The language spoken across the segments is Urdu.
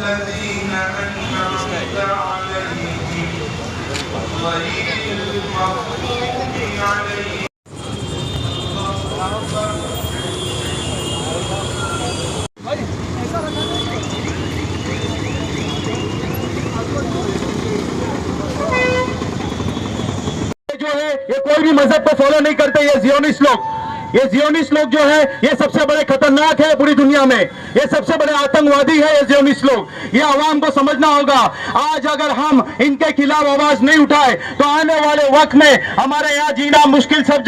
الذين أنعمت عليهم غير المغضوب عليهم. جو ہے یہ کوئی بھی مذہب کو فالو نہیں کرتے. یہ زیونسٹ لوگ جو ہے یہ سب سے بڑے خطرناک ہے پوری دنیا میں. یہ سب سے بڑے آتنکوادی ہے یہ زیونسٹ لوگ. یہ عوام کو سمجھنا ہوگا. آج اگر ہم ان کے خلاف آواز نہیں اٹھائے تو آنے والے وقت میں ہمارے یہاں جینا مشکل سب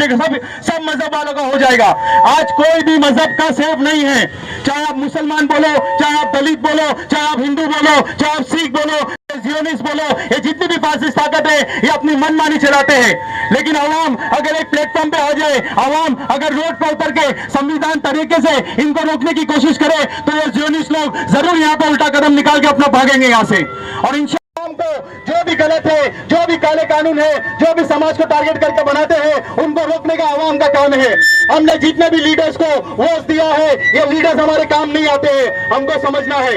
مذہب والوں کا ہو جائے گا. آج کوئی بھی مذہب کا سیف نہیں ہے. چاہے آپ مسلمان بولو, چاہے آپ دلت بولو, چاہے آپ ہندو بولو, چاہے آپ سکھ بولو, زیونسٹ بولو, یہ جتنی بھی فاسسٹ طاقت ہے یہ اپنی من مانی چلاتے ہیں. لیکن عوام اگر ایک پلیٹ فارم پہ آ جائے, عوام اگر روڈ پہ اتر کے سمویدھان طریقے سے ان کو روکنے کی کوشش کرے تو یہ زیونسٹ لوگ ضرور یہاں پہ الٹا قدم نکال کے اپنا بھاگیں گے یہاں سے. اور انشاءاللہ کو جو بھی غلط ہے, جو بھی کالے قانون ہے, جو بھی سماج کو ٹارگٹ کر کے بناتے ہیں, ان کو روکنے کا عوام کا کام ہے. ہم نے جتنے بھی لیڈرز کو ووٹ دیا ہے یہ لیڈرز ہمارے کام نہیں آتے ہیں, ہم کو سمجھنا ہے.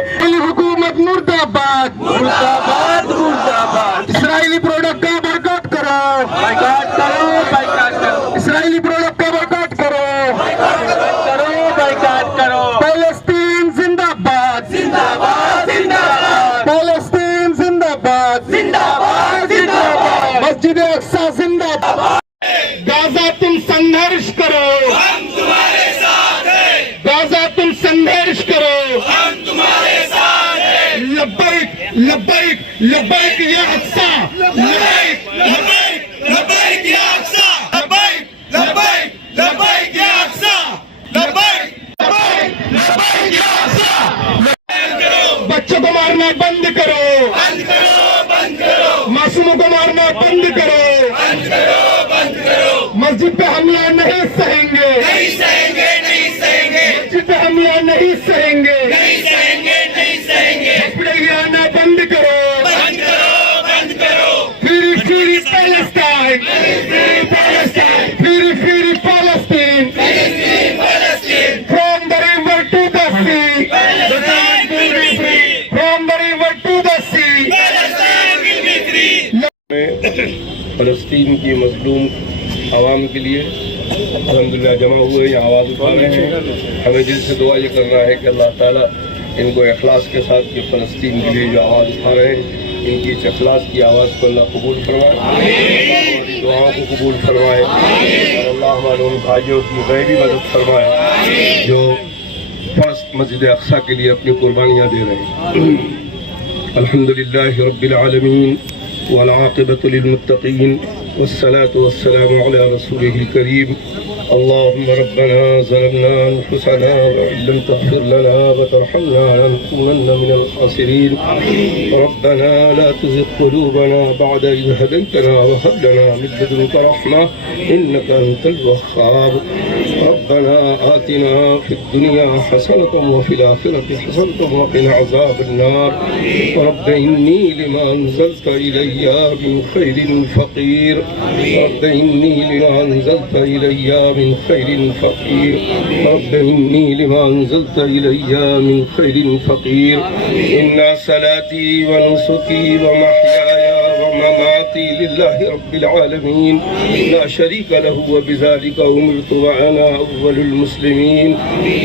حکومت مرد آباد, مرد آباد, مرد آباد. اسرائیلی پروڈکٹ کا بائیکاٹ کرو, بائیکاٹ کرو, بائیکاٹ کرو. اسرائیلی پروڈکٹ کا بائیکاٹ کرو, بائیکاٹ کرو, بائیکاٹ کرو. فلسطین زندہ باد, زندہ باد, زندہ باد. فلسطین زندہ باد, زندہ باد, زندہ باد. مسجد اقصی زندہ باد. غازہ تم سنگھرش کرو, ہم تمہارے ساتھ ہیں. غازہ تم سنگھرش کرو, ہم تمہارے ساتھ ہیں. لبیک لبیک لبیک یا اقصی, لبیک لبیک لبیک یا اقصی, لبیک لبیک لبیک یا اقصی, لبیک لبیک لبیک یا اقصی. بچوں کو مارنا بند کرو, بند کرو, بند کرو. معصوموں کو مارنا بند کرو, بند کرو, بند کرو. مسجد پہ حملہ نہیں سہیں گے, نہیں سہیں گے, نہیں سہیں گے. مسجد پہ حملہ نہیں سہیں گے, نہیں سہیں گے, نہیں سہیں گے. ہاسپٹل گرانا بند کرو, بند کرو, بند کرو. Free free Palestine, free Palestine, free free فلسطین, فلسطین, فلسطین. From the river to the sea, Palestine will be free. From the river to the sea, Palestine will be free. فلسطین کی مظلوم عوام کے لیے الحمدللہ جمع ہوئے, یہاں آواز اٹھا رہے ہیں. ہمیں دل سے دعا یہ کرنا ہے کہ اللہ تعالیٰ ان کو اخلاص کے ساتھ کہ فلسطین کے لیے جو آواز اٹھا رہے ہیں ان کی اس اخلاص کی آواز کو اللہ قبول فرمائے, ہماری دعاؤں کو قبول فرمائے, اور اللہ ہمارے ان بھائیوں کی غیبی مدد فرمائے جو فرسٹ مسجد اقصی کے لیے اپنی قربانیاں دے رہے ہیں. الحمدللہ رب العالمین والعاقبة للمتقین والصلاة والسلام على رسوله الكريم. اللهم ربنا ظلمنا أنفسنا وإن لم تغفر لنا وترحمنا لنكونن من الخاسرين. ربنا لا تزغ قلوبنا بعد إذ هديتنا وهب لنا من لدنك رحمة إنك أنت الوهاب. ربنا آتنا في الدنيا حسنة وفي الآخرة حسنة وقنا عذاب النار. رب إني لما أنزلت إلي من خير فقير. رب إني لما أنزلت إلي من خير فقير. رب إني لما أنزلت إلي من خير فقير. إن صلاتي ونسكي ومحياي ومماتي لله رب العالمين لا شريك له وبذلك أمرت وأنا أول المسلمين.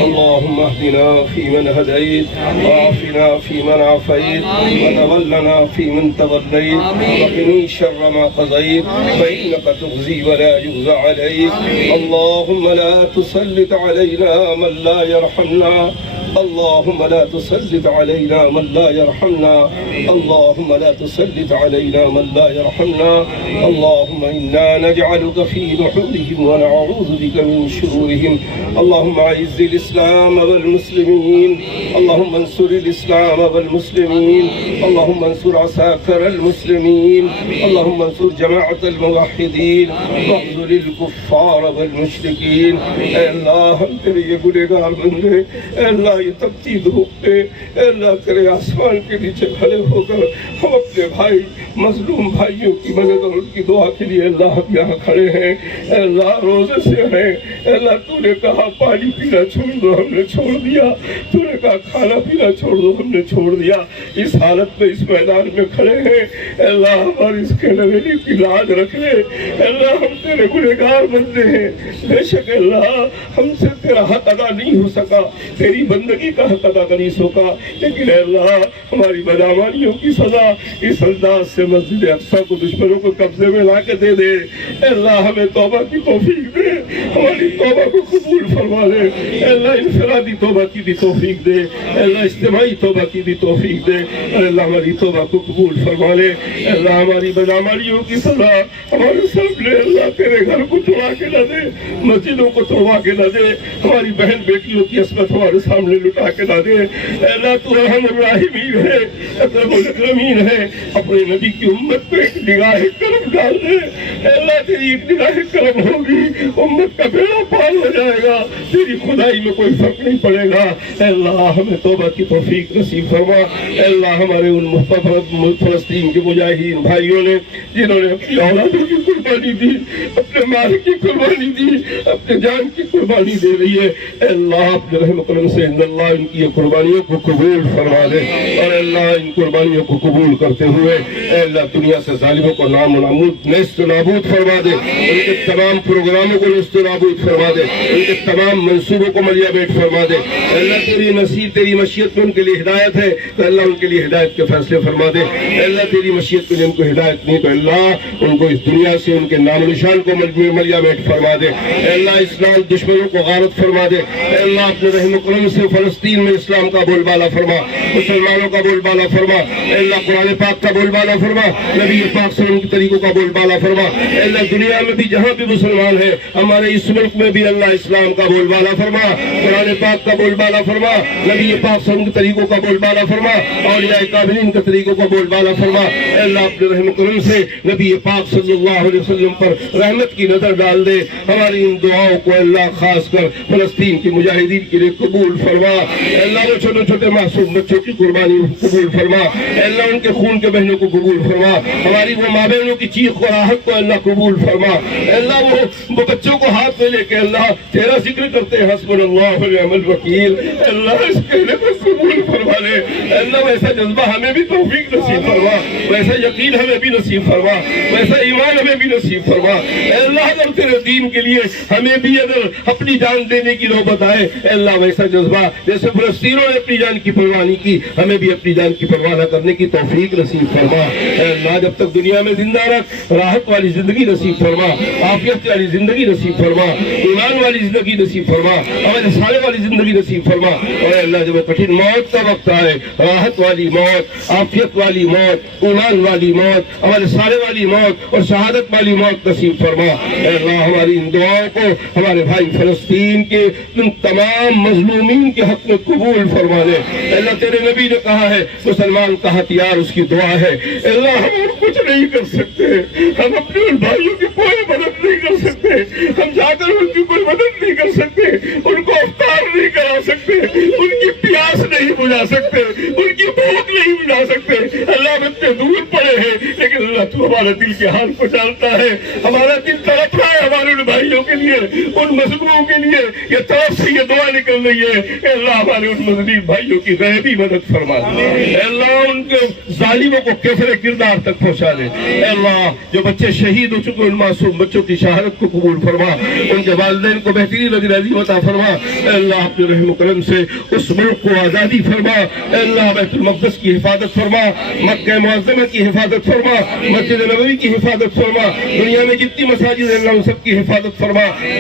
اللهم اهدنا فيمن هديت, وعافنا فيمن عافيت, وتولنا فيمن توليت, وقني شر ما قضيت فإنك تغزي ولا يغزى عليك. اللهم لا تسلط علينا من لا يرحمنا اللهم لا تسلط علينا من لا يرحمنا اللهم لا تسلط علينا من لا يرحمنا اللهم إنا نجعلك في نحورهم ونعوذ بك من شرورهم اللهم أعز الإسلام والمسلمين اللهم انصر الإسلام والمسلمين اللهم انصر عساكر المسلمين اللهم انصر جماعة الموحدين واخذل الكفار والمشركين اے اللہ ہم تیرے یہ گنہگار بندے اے اللہ یہ تپتی دھوپ پہ اے اللہ تیرے آسمان کے نیچے کھڑے ہو کر ہم اپنے بھائی مظلوم بھائیوں کی مدد اور ان کی دعا کے لیے اللہ ہم یہاں کھڑے ہیں اے اللہ روزے سے ہیں اے اللہ تو نے کہا پانی پینا چھوڑ دو ہم نے چھوڑ دیا تو نے کہا کھانا پینا چھوڑ دو ہم نے چھوڑ دیا اس حالت میں اس میدان میں کھڑے ہیں اے اللہ ہماری اس کے نویلی کی لاج رکھ لے اے اللہ ہم تیرے گنہگار بندے ہیں بے شک اللہ ہم سے تیرا حق ادا نہیں ہو سکا تیری بندگی کا حق ادا نہیں سکا لیکن اے اللہ ہماری بدعمالیوں کی سزا اس انداز سے مسجد اقصی کو دشمنوں کو قبضے میں لا کے دے دے اے اللہ ہمیں توبہ کی توفیق دے ہماری توبہ کو قبول فرما دے اے اللہ انفرادی توبہ کی بھی توفیق دے اے اللہ اجتماعی توبہ کی بھی توفیق دے اے اللہ ہماری توبہ کو قبول فرما لے اے اللہ ہماری بدعمالیوں کی سزا ہمارے سامنے اللہ تیرے گھر کو توڑا کے نہ دے مسجدوں کو توڑا کے نہ دے ہماری بہن بیٹیوں کی عصمت ہمارے سامنے لٹا کے نہ دے اے اللہ تو رحم الراحمین ہے اکرم الاکرمین ہے اپنے نبی کی امت پہ ایک نگاہ کرم ڈال دے اے اللہ تیری ایک نگاہ کرم ہوگی امت کا بیڑا پار ہو جائے گا تیری خدائی میں کوئی فرق نہیں پڑے گا اے اللہ ہمیں توبہ کی توفیق نصیب فرما اے اللہ ہمارے ان محترم فلسطین کے مجاہدین بھائیوں نے جنہوں نے اپنی اولادوں کی قربانی دی اپنے مال کی قربانی دی اپنے جان کی قربانی دے رہی ہے اے اللہ اپنے رحم کرم سے ان اللہ ان کی قربانیوں کو قبول فرما دے اور اللہ ان قربانیوں کو قبول کرتے ہوئے اے اللہ دنیا سے ظالموں کو نام و نامود نیست و نابود فرما دے ان کے تمام پروگراموں کو نیست و نابود فرما دے ان کے تمام منصوبوں کو ملیا بیٹ فرما دے اے اللہ تیری نصیب تیری مشیت میں ان کے لیے ہدایت ہے تو اللہ ان کے لیے ہدایت کے فیصلے فرما دے اے اللہ تیری مشیت میں ان کو ہدایت نہیں تو اللہ ان کو اس دنیا سے ان کے نام و نشان کو ملیا بیٹ فرما دے اے اللہ اسلام دشمنوں کو غارت فرما دے اے اللہ اپنے رحم و کرم سے فلسطین میں اسلام کا بول بالا فرما مسلمانوں کا بول بالا فرما اے اللہ قرآن پاک کا بول بالا فرما نبی پاک صلی اللہ علیہ وسلم کے طریقوں کا بول بالا فرما اے اللہ دنیا میں بھی جہاں بھی مسلمان ہیں ہمارے اس ملک میں بھی اللہ اسلام کا بول بالا فرما قرآن پاک کا بول بالا فرما نبی پاک صلی اللہ علیہ وسلم کے طریقوں کا بول بالا فرما اولیاء کاملین کے طریقوں کا بول بالا فرما اے اللہ اپنے رحم و کرم سے نبی پاک صلی اللہ علیہ وسلم پر رحمت کی نظر ڈال دے ہماری ان دعاؤں کو اللہ خاص کر فلسطین کے مجاہدین کے لیے قبول فرما اے اللہ وہ چھوٹے چھوٹے معصوم بچوں کی قربانی قبول فرما اے اللہ ان کے خون کے بہنوں کو قبول فرما ہماری وہ ماں بہنوں کی چیخ و راحت کو اللہ قبول فرما اے اللہ وہ بچوں کو ہاتھ میں لے کے اللہ تیرا ذکر کرتے ہیں حسبنا اللہ و نعم الوکیل اے اللہ اس کہنے کو قبول فرما لے اے اللہ ویسا جذبہ ہمیں بھی توفیق نصیب فرما ویسا یقین ہمیں بھی نصیب فرما ویسا ایمان ہمیں بھی نصیب فرما اے اللہ اگر تیرے دین کے لیے ہمیں بھی اگر اپنی جان دینے کی نوبت آئے اے اللہ ویسا جذبہ جیسے فلسطینوں نے اپنی جان کی پرواہ نہیں کی ہمیں بھی اپنی جان کی پرواہ نہ کرنے کی توفیق نصیب فرما اے اللہ جب تک دنیا میں زندہ رکھ راحت والی زندگی نصیب فرما عافیت والی زندگی نصیب فرما ایمان والی زندگی نصیب فرما عمل صالح والی زندگی نصیب فرما اور اللہ جب کٹھن موت کا وقت آئے راحت والی موت عافیت والی موت ایمان والی موت عمل صالح والی موت اور شہادت والی موت نصیب فرما اے اللہ ہماری ان دعاؤں کو ہمارے بھائی فلسطین کے ان تمام مظلومین کے حق میں قبول فرما دے اے اللہ تیرے نبی نے کہا ہے مسلمان کا ہتھیار اس کی دعا ہے اے اللہ ہم اور کچھ نہیں کر سکتے ہم اپنے ان بھائیوں کی کوئی مدد نہیں کر سکتے ہم جا کر ان کی کوئی مدد نہیں کر سکتے ان کو افطار نہیں کرا سکتے ان کی پیاس نہیں بجھا سکتے ان کی بھوک نہیں بجھا سکتے اللہ ہم اتنے دور پڑے ہیں لیکن اللہ تو ہمارے دل کے حال کو جانتا ہے ہمارا دل تڑپ رہا ہے ہمارے ان بھائیوں کے لیے ان مظلوموں کے لیے یہ طرف سے یہ دعا نکل رہی ہے اے اللہ ہمارے ان مظلوم بھائیوں کی غیبی مدد فرما دے اے اللہ ان کے ظالموں کو کیفر کردار تک پہنچا دے اے اللہ جو بچے شہید ہو چکے ان معصوم بچوں کی شہادت کو قبول فرما ان کے والدین کو بہترین اجر عظیم عطا فرما اے اللہ اپنے رحم و کرم سے اس ملک کو آزادی فرما اے اللہ بیت المقدس کی حفاظت فرما مکہ معظمہ کی حفاظت فرما مسجد نبوی کی حفاظت فرما دنیا میں جتنی مساجد ہیں اللہ ان سب کی حفاظت فرما